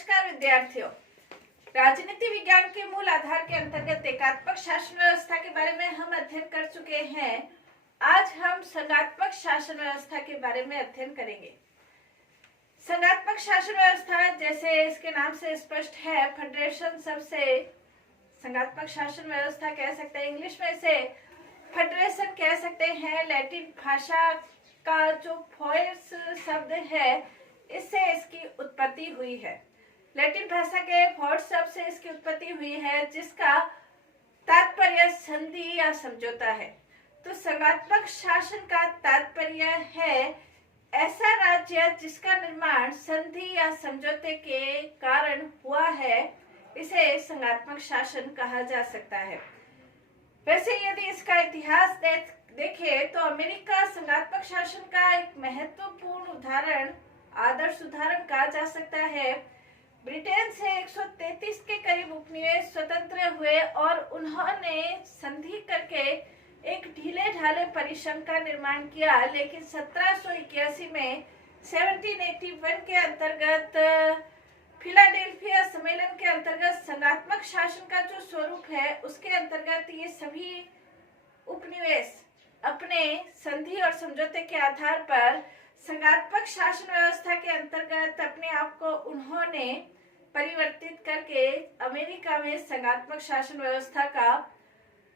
नमस्कार विद्यार्थियों। राजनीति विज्ञान के मूल आधार के अंतर्गत एकात्मक शासन व्यवस्था के बारे में हम अध्ययन कर चुके हैं। आज हम संघात्मक शासन व्यवस्था के बारे में अध्ययन करेंगे। संघात्मक शासन व्यवस्था जैसे इसके नाम से स्पष्ट है, फेडरेशन शब्द से संघात्मक शासन व्यवस्था कह सकते हैं। इंग्लिश में इसे फेडरेशन कह सकते हैं। लैटिन भाषा का जो फोर्स शब्द है इससे इसकी उत्पत्ति हुई है। लैटिन भाषा के फोर्स शब्द से इसकी उत्पत्ति हुई है, जिसका तात्पर्य संधि या समझौता है। तो संघात्मक शासन का तात्पर्य है ऐसा राज्य जिसका निर्माण संधि या समझौते के कारण हुआ है, इसे संघात्मक शासन कहा जा सकता है। वैसे यदि इसका इतिहास देखें तो अमेरिका संघात्मक शासन का एक महत्वपूर्ण उदाहरण, आदर्श उदाहरण कहा जा सकता है। ब्रिटेन से 133 के करीब उपनिवेश स्वतंत्र हुए और उन्होंने संधि करके एक ढीले ढाले परिसंघ का निर्माण किया, लेकिन 1781 में 1781 के अंतर्गत फिलाडेल्फिया सम्मेलन के अंतर्गत संघात्मक शासन का जो स्वरूप है उसके अंतर्गत ये सभी उपनिवेश अपने संधि और समझौते के आधार पर संघात्मक शासन व्यवस्था के अंतर्गत अपने आप को उन्होंने परिवर्तित करके अमेरिका में संघात्मक शासन व्यवस्था का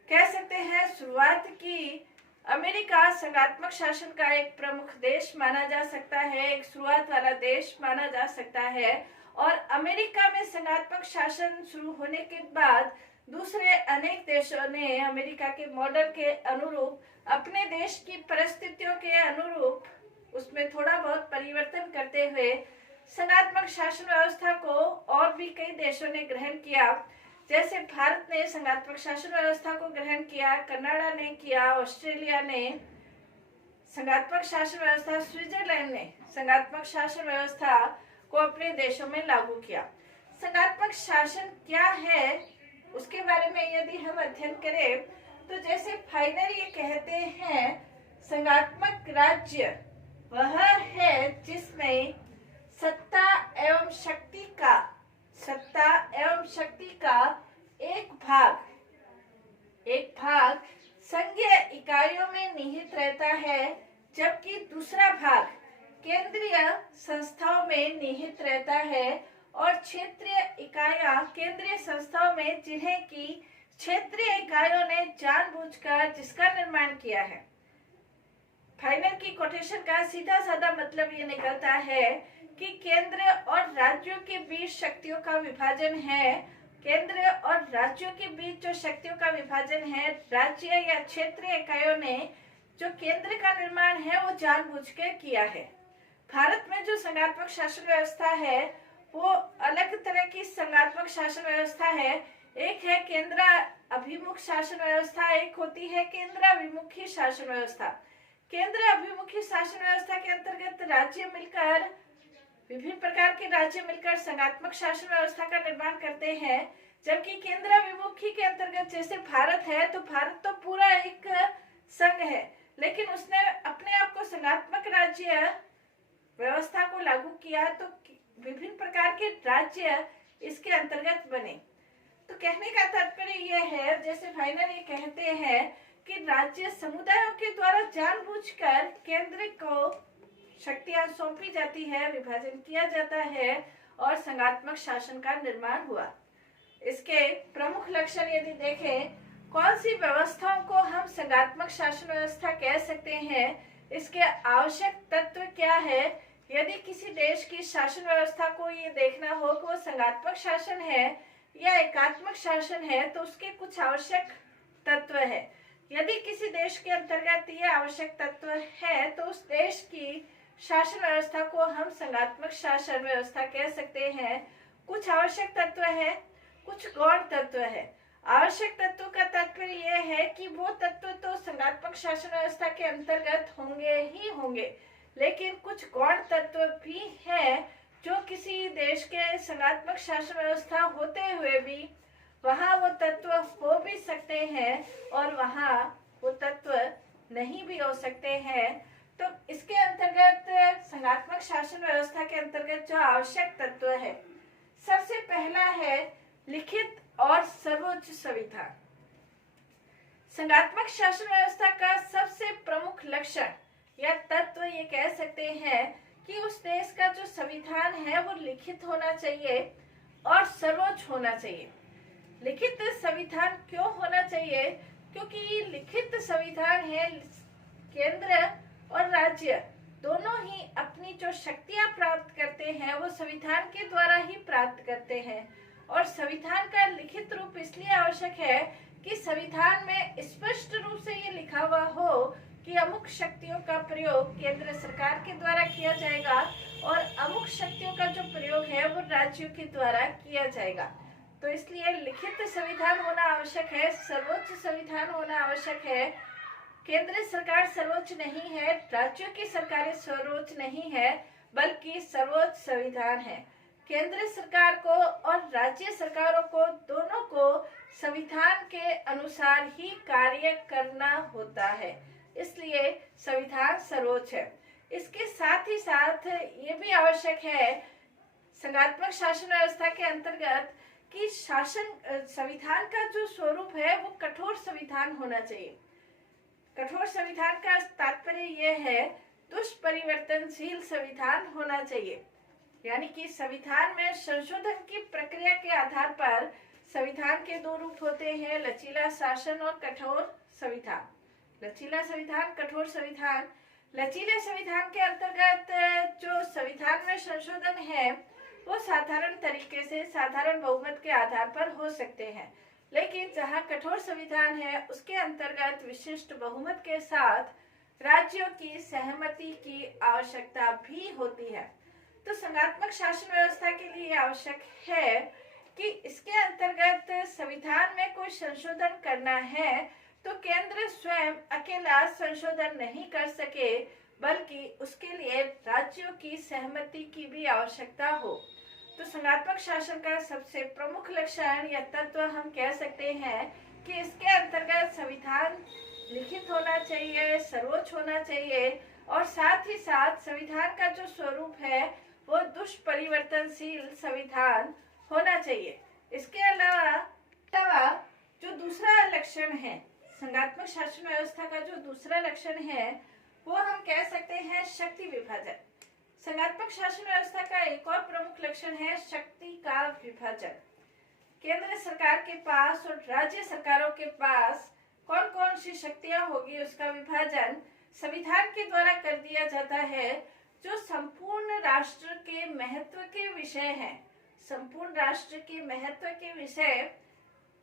कह सकते हैं शुरुआत की। अमेरिका संघात्मक शासन का एक प्रमुख देश माना जा सकता है, एक शुरुआत वाला देश माना जा सकता है। और अमेरिका में संघात्मक शासन शुरू होने के बाद दूसरे अनेक देशों ने अमेरिका के मॉडल के अनुरूप, अपने देश की परिस्थितियों के अनुरूप उसमें थोड़ा बहुत परिवर्तन करते हुए संघात्मक शासन व्यवस्था को और भी कई देशों ने ग्रहण किया। जैसे भारत ने संघात्मक शासन व्यवस्था को ग्रहण किया, कनाडा ने किया, ऑस्ट्रेलिया ने संघात्मक शासन व्यवस्था, स्विट्जरलैंड ने संघात्मक शासन व्यवस्था को अपने देशों में लागू किया। संघात्मक शासन क्या है उसके बारे में यदि हम अध्ययन करें तो जैसे फाइनल ये कहते हैं, संघात्मक राज्य वह है जिसमें सत्ता एवं शक्ति का एक भाग संघीय इकाइयों में निहित रहता है, जबकि दूसरा भाग केंद्रीय संस्थाओं में निहित रहता है। और क्षेत्रीय इकाइयां केंद्रीय संस्थाओं में जिन्हें की क्षेत्रीय इकाइयों ने जानबूझकर जिसका निर्माण किया है। फाइनल की कोटेशन का सीधा साधा मतलब ये निकलता है कि केंद्र और राज्यों के बीच शक्तियों का विभाजन है। केंद्र और राज्यों के बीच जो शक्तियों का विभाजन है, राज्य या क्षेत्रीय इकाइयों ने जो केंद्र का निर्माण है वो जानबूझ के किया है। भारत में जो संघात्मक शासन व्यवस्था है वो अलग तरह की संघात्मक शासन व्यवस्था है। एक है केंद्र अभिमुख शासन व्यवस्था, एक होती है केंद्र अभिमुखी शासन व्यवस्था। केंद्र अभिमुखी शासन व्यवस्था के अंतर्गत राज्य मिलकर, विभिन्न प्रकार के राज्य मिलकर संघात्मक शासन व्यवस्था का निर्माण करते हैं, जबकि केंद्र अभिमुखी के अंतर्गत जैसे भारत है तो भारत तो पूरा एक संघ है, लेकिन उसने अपने आप को संघात्मक राज्य व्यवस्था को लागू किया तो विभिन्न प्रकार के राज्य इसके अंतर्गत बने। तो कहने का तात्पर्य यह है, जैसे फाइनल ये कहते हैं कि राज्य समुदायों के द्वारा जानबूझकर केंद्र को शक्तियां सौंपी जाती है, विभाजन किया जाता है और संघात्मक शासन का निर्माण हुआ। इसके प्रमुख लक्षण यदि देखें, कौन सी व्यवस्थाओं को हम संघात्मक शासन व्यवस्था कह सकते हैं, इसके आवश्यक तत्व क्या है। यदि किसी देश की शासन व्यवस्था को ये देखना हो कि वो संघात्मक शासन है या एकात्मक शासन है तो उसके कुछ आवश्यक तत्व है। यदि किसी देश के अंतर्गत ये आवश्यक तत्व है तो उस देश की शासन व्यवस्था को हम संघात्मक शासन व्यवस्था कह सकते हैं। कुछ आवश्यक तत्व है, कुछ गौण तत्व है। आवश्यक तत्व का तात्पर्य यह है कि वो तत्व तो संघात्मक शासन व्यवस्था के अंतर्गत होंगे ही होंगे, लेकिन कुछ गौण तत्व भी है जो किसी देश के संघात्मक शासन व्यवस्था होते हुए भी वहाँ वो तत्व हो भी सकते हैं और वहाँ वो तत्व नहीं भी हो सकते हैं। तो इसके अंतर्गत संघात्मक शासन व्यवस्था के अंतर्गत जो आवश्यक तत्व है, लिखित और सर्वोच्च संविधान। संघात्मक शासन व्यवस्था का सबसे प्रमुख लक्षण या तत्व ये कह सकते हैं कि उस देश का जो संविधान है वो लिखित होना चाहिए और सर्वोच्च होना चाहिए। लिखित संविधान क्यों होना चाहिए? क्योंकि लिखित संविधान है, केंद्र और राज्य दोनों ही अपनी जो शक्तियां प्राप्त करते हैं वो संविधान के द्वारा ही प्राप्त करते हैं। और संविधान का लिखित रूप इसलिए आवश्यक है कि संविधान में स्पष्ट रूप से ये लिखा हुआ हो कि अमुक शक्तियों का प्रयोग केंद्र सरकार के द्वारा किया जाएगा और अमुक शक्तियों का जो प्रयोग है वो राज्यों के द्वारा किया जाएगा। तो इसलिए लिखित संविधान होना आवश्यक है, सर्वोच्च संविधान होना आवश्यक है। केंद्र सरकार सर्वोच्च नहीं है, राज्यों की सरकारें सर्वोच्च नहीं है, बल्कि सर्वोच्च संविधान है। केंद्र सरकार को और राज्य सरकारों को दोनों को संविधान के अनुसार ही कार्य करना होता है, इसलिए संविधान सर्वोच्च है। इसके साथ ही साथ ये भी आवश्यक है संघात्मक शासन व्यवस्था के अंतर्गत कि संविधान का जो स्वरूप है वो कठोर संविधान होना चाहिए। कठोर संविधान का तात्पर्य यह है दुष्परिवर्तनशील संविधान होना चाहिए, यानी कि संविधान में संशोधन की प्रक्रिया के आधार पर संविधान के दो रूप होते हैं, लचीला शासन और कठोर संविधान। लचीला संविधान, कठोर संविधान। लचीले संविधान के अंतर्गत जो संविधान में संशोधन है वो साधारण तरीके से साधारण बहुमत के आधार पर हो सकते हैं, लेकिन जहां कठोर संविधान है उसके अंतर्गत विशिष्ट बहुमत के साथ राज्यों की सहमति की आवश्यकता भी होती है। तो संघात्मक शासन व्यवस्था के लिए आवश्यक है कि इसके अंतर्गत संविधान में कोई संशोधन करना है तो केंद्र स्वयं अकेला संशोधन नहीं कर सके, बल्कि उसके लिए राज्यों की सहमति की भी आवश्यकता हो। तो संघात्मक शासन का सबसे प्रमुख लक्षण या तत्व हम कह सकते हैं कि इसके अंतर्गत संविधान लिखित होना चाहिए, सर्वोच्च होना चाहिए और साथ ही साथ संविधान का जो स्वरूप है वो दुष्परिवर्तनशील संविधान होना चाहिए। इसके अलावा जो दूसरा लक्षण है संघात्मक शासन व्यवस्था का, जो दूसरा लक्षण है वो हम कह सकते हैं शक्ति विभाजन। संघात्मक शासन व्यवस्था का एक और प्रमुख लक्षण है शक्ति का विभाजन। केंद्र सरकार के पास और राज्य सरकारों के पास कौन कौन सी शक्तियां होगी उसका विभाजन संविधान के द्वारा कर दिया जाता है। जो संपूर्ण राष्ट्र के महत्व के विषय हैं, संपूर्ण राष्ट्र के महत्व के विषय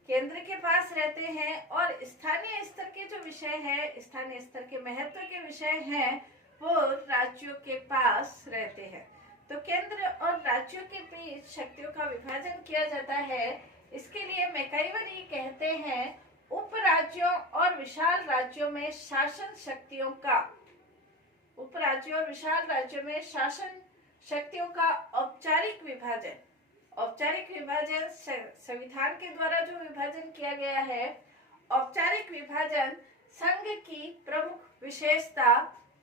केंद्र के पास रहते हैं और स्थानीय स्तर के जो विषय है, स्थानीय स्तर के महत्व के विषय हैं वो राज्यों के पास रहते हैं। तो केंद्र और राज्यों के बीच शक्तियों का विभाजन किया जाता है। इसके लिए मैकाइवर कहते हैं उप राज्यों और विशाल राज्यों में शासन शक्तियों का, उप राज्यों और विशाल राज्यों में शासन शक्तियों का औपचारिक विभाजन। औपचारिक विभाजन संविधान के द्वारा जो विभाजन किया गया है, औपचारिक विभाजन संघ की प्रमुख विशेषता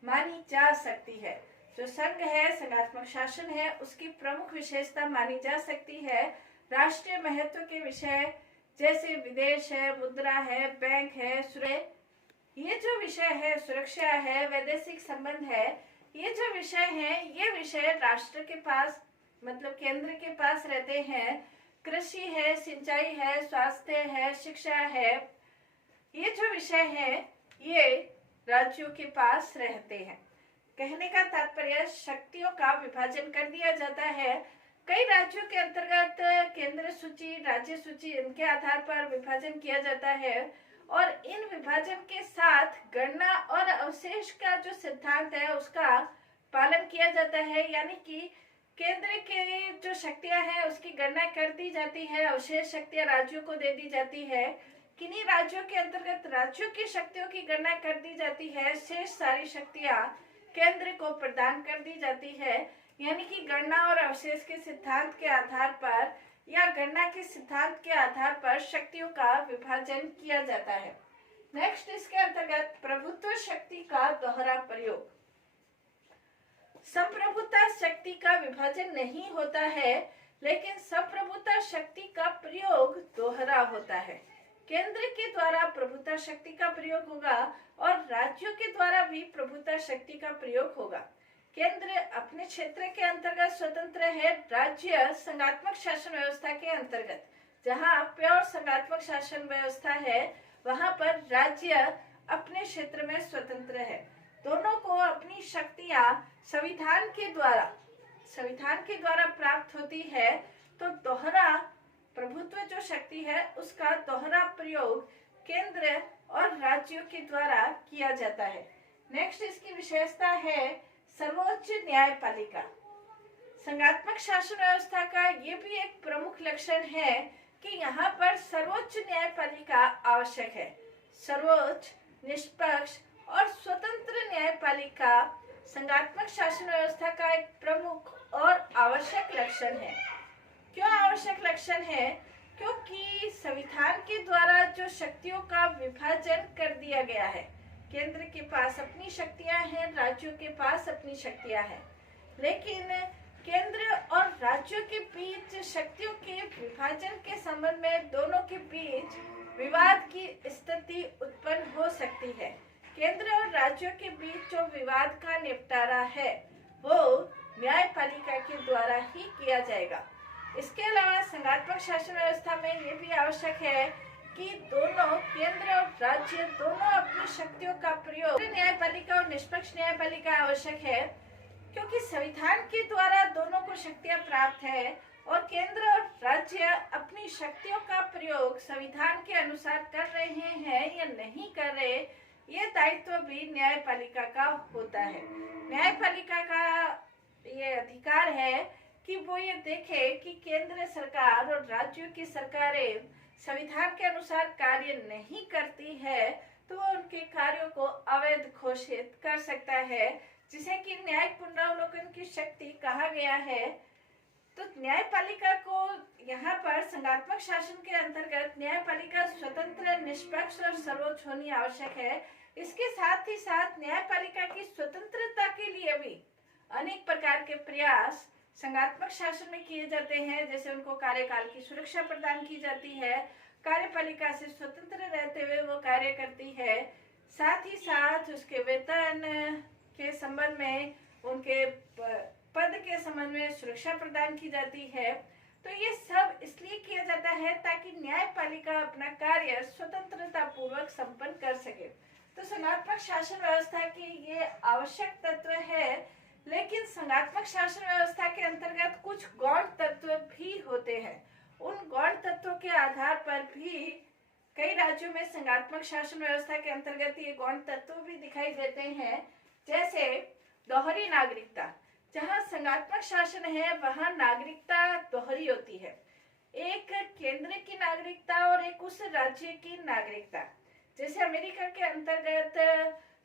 मानी जा सकती है। जो संघ है, संघात्मक शासन है, उसकी प्रमुख विशेषता मानी जा सकती है। राष्ट्रीय महत्व के विषय जैसे विदेश है, मुद्रा है, बैंक है, ये जो विषय है, सुरक्षा है, वैदेशिक संबंध है, ये जो विषय है, ये विषय राष्ट्र के पास मतलब केंद्र के पास रहते हैं। कृषि है, सिंचाई है, स्वास्थ्य है, शिक्षा है, ये जो विषय है ये राज्यों के पास रहते हैं। कहने का तात्पर्य शक्तियों का विभाजन कर दिया जाता है। कई राज्यों के अंतर्गत केंद्र सूची, राज्य सूची, इनके आधार पर विभाजन किया जाता है और इन विभाजन के साथ गणना और अवशेष का जो सिद्धांत है उसका पालन किया जाता है, यानी कि केंद्र के जो शक्तियां हैं उसकी गणना कर दी जाती है, अवशेष शक्तियां राज्यों को दे दी जाती है। किन्हीं राज्यों के अंतर्गत राज्यों की शक्तियों की गणना कर दी जाती है, शेष सारी शक्तियां केंद्र को प्रदान कर दी जाती है। यानी कि गणना और अवशेष के सिद्धांत के आधार पर या गणना के सिद्धांत के आधार पर शक्तियों का विभाजन किया जाता है। नेक्स्ट इसके अंतर्गत प्रभुत्व शक्ति का दोहरा प्रयोग। संप्रभुता शक्ति का विभाजन नहीं होता है, लेकिन संप्रभुता शक्ति का प्रयोग दोहरा होता है। केंद्र के द्वारा प्रभुता शक्ति का प्रयोग होगा और राज्यों के द्वारा भी प्रभुता शक्ति का प्रयोग होगा। केंद्र अपने क्षेत्र के अंतर्गत स्वतंत्र है, राज्य संघात्मक शासन व्यवस्था के अंतर्गत। जहां प्योर संघात्मक शासन व्यवस्था है, वहां पर राज्य अपने क्षेत्र में स्वतंत्र है। दोनों को अपनी शक्तियां संविधान के द्वारा प्राप्त होती है। तो दोहरा प्रभुत्व जो शक्ति है, उसका दोहरा प्रयोग केंद्र और राज्यों के द्वारा किया जाता है। नेक्स्ट इसकी विशेषता है सर्वोच्च न्यायपालिका। संघात्मक शासन व्यवस्था का ये भी एक प्रमुख लक्षण है कि यहाँ पर सर्वोच्च न्यायपालिका आवश्यक है। सर्वोच्च, निष्पक्ष और स्वतंत्र न्यायपालिका संघात्मक शासन व्यवस्था का एक प्रमुख और आवश्यक लक्षण है। क्यों आवश्यक लक्षण है? क्योंकि संविधान के द्वारा जो शक्तियों का विभाजन कर दिया गया है, केंद्र के पास अपनी शक्तियां हैं, राज्यों के पास अपनी शक्तियां हैं, लेकिन केंद्र और राज्यों के बीच शक्तियों के विभाजन के संबंध में दोनों के बीच विवाद की स्थिति उत्पन्न हो सकती है। केंद्र और राज्यों के बीच जो विवाद का निपटारा है, वो न्यायपालिका के द्वारा ही किया जाएगा। इसके अलावा संघात्मक शासन व्यवस्था में ये भी आवश्यक है कि दोनों केंद्र और राज्य दोनों अपनी शक्तियों का प्रयोग, न्यायपालिका और निष्पक्ष न्यायपालिका आवश्यक है, क्योंकि संविधान के द्वारा दोनों को शक्तियां प्राप्त है और केंद्र और राज्य अपनी शक्तियों का प्रयोग संविधान के अनुसार कर रहे हैं या नहीं कर रहे, ये दायित्व भी न्यायपालिका का होता है। न्यायपालिका का ये अधिकार है कि वो ये देखे कि केंद्र सरकार और राज्यों की सरकारें संविधान के अनुसार कार्य नहीं करती है, तो वो उनके कार्यों को अवैध घोषित कर सकता है, जिसे कि न्यायिक पुनरावलोकन की शक्ति कहा गया है। तो न्यायपालिका को यहाँ पर संघात्मक शासन के अंतर्गत न्यायपालिका स्वतंत्र, निष्पक्ष और सर्वोच्च होनी आवश्यक है। इसके साथ ही साथ न्यायपालिका की स्वतंत्रता के लिए भी अनेक प्रकार के प्रयास संघात्मक शासन में किए जाते हैं, जैसे उनको कार्यकाल की सुरक्षा प्रदान की जाती है, कार्यपालिका से स्वतंत्र रहते हुए वो कार्य करती है, साथ ही साथ उसके वेतन के संबंध में, उनके पद के संबंध में सुरक्षा प्रदान की जाती है। तो ये सब इसलिए किया जाता है ताकि न्यायपालिका अपना कार्य स्वतंत्रता पूर्वक संपन्न कर सके। तो संघात्मक शासन व्यवस्था के ये आवश्यक तत्व है, लेकिन संघात्मक शासन व्यवस्था के अंतर्गत कुछ गौण तत्व भी होते हैं। उन गौण तत्वों के आधार पर भी कई राज्यों में संघात्मक शासन व्यवस्था के अंतर्गत ये गौण तत्व भी दिखाई देते हैं, जैसे दोहरी नागरिकता। जहां संघात्मक शासन है, वहां नागरिकता दोहरी होती है, एक केंद्र की नागरिकता और एक उस राज्य की नागरिकता। जैसे अमेरिका के अंतर्गत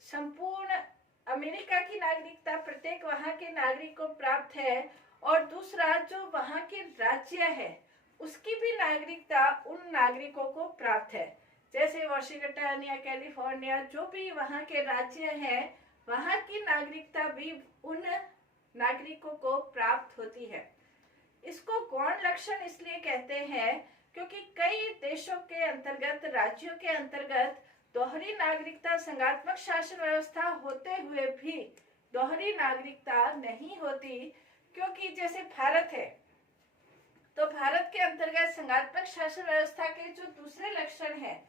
संपूर्ण अमेरिका की नागरिकता प्रत्येक वहां के नागरिक को प्राप्त है, और दूसरा जो वहां के राज्य है उसकी भी नागरिकता उन नागरिकों को प्राप्त है। जैसे वॉशिंगटन या कैलिफोर्निया, जो भी वहां के राज्य हैं, वहां की नागरिकता भी उन नागरिकों को प्राप्त होती है। इसको गौण लक्षण इसलिए कहते हैं क्योंकि कई देशों के अंतर्गत, राज्यों के अंतर्गत दोहरी नागरिकता संघात्मक शासन व्यवस्था होते हुए भी दोहरी नागरिकता नहीं होती। क्योंकि जैसे भारत है, तो भारत के अंतर्गत संघात्मक शासन व्यवस्था के जो दूसरे लक्षण हैं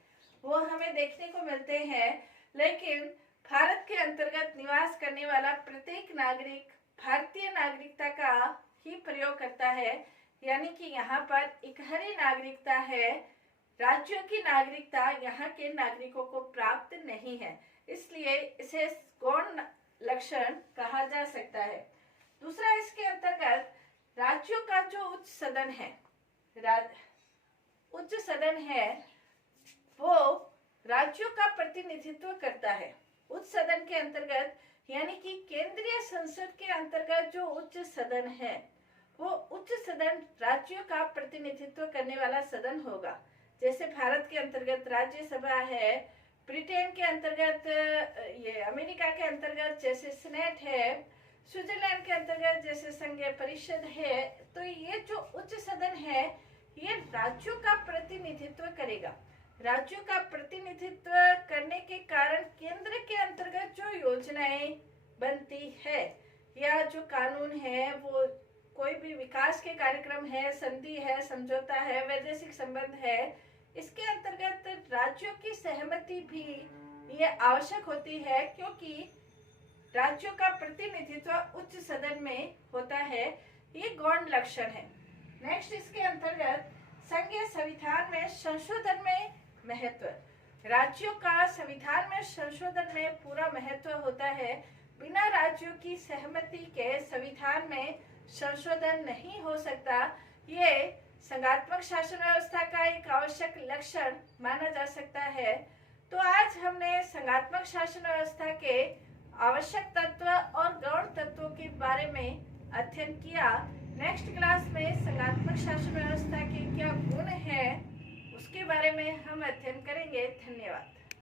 वो हमें देखने को मिलते हैं, लेकिन भारत के अंतर्गत निवास करने वाला प्रत्येक नागरिक भारतीय नागरिकता का ही प्रयोग करता है, यानी कि यहाँ पर इकहरी नागरिकता है। राज्यों की नागरिकता यहाँ के नागरिकों को प्राप्त नहीं है, इसलिए इसे गौण लक्षण कहा जा सकता है। दूसरा, इसके अंतर्गत राज्यों का जो उच्च सदन है वो राज्यों का प्रतिनिधित्व करता है। उच्च सदन के अंतर्गत, यानी कि केंद्रीय संसद के अंतर्गत जो उच्च सदन है, वो उच्च सदन राज्यों का प्रतिनिधित्व करने वाला सदन होगा। जैसे भारत के अंतर्गत राज्यसभा है, ब्रिटेन के अंतर्गत, ये अमेरिका के अंतर्गत जैसे सीनेट है, स्विट्जरलैंड के अंतर्गत जैसे संघीय परिषद है, तो ये जो उच्च सदन है ये राज्यों का प्रतिनिधित्व करेगा। राज्यों का प्रतिनिधित्व करने के कारण केंद्र के अंतर्गत जो योजनाएं बनती है या जो कानून है, वो कोई भी विकास के कार्यक्रम है, संधि है, समझौता है, वैदेशिक संबंध है, इसके अंतर्गत राज्यों की सहमति भी ये आवश्यक होती है, क्योंकि राज्यों का प्रतिनिधित्व उच्च सदन में होता है। ये गौण लक्षण है। नेक्स्ट, इसके अंतर्गत संघीय संविधान में संशोधन में महत्व। राज्यों का संविधान में संशोधन में पूरा महत्व होता है। बिना राज्यों की सहमति के संविधान में संशोधन नहीं हो सकता। ये संघात्मक शासन व्यवस्था का एक आवश्यक लक्षण माना जा सकता है। तो आज हमने संघात्मक शासन व्यवस्था के आवश्यक तत्व और गौण तत्वों के बारे में अध्ययन किया। नेक्स्ट क्लास में संघात्मक शासन व्यवस्था के क्या गुण हैं उसके बारे में हम अध्ययन करेंगे। धन्यवाद।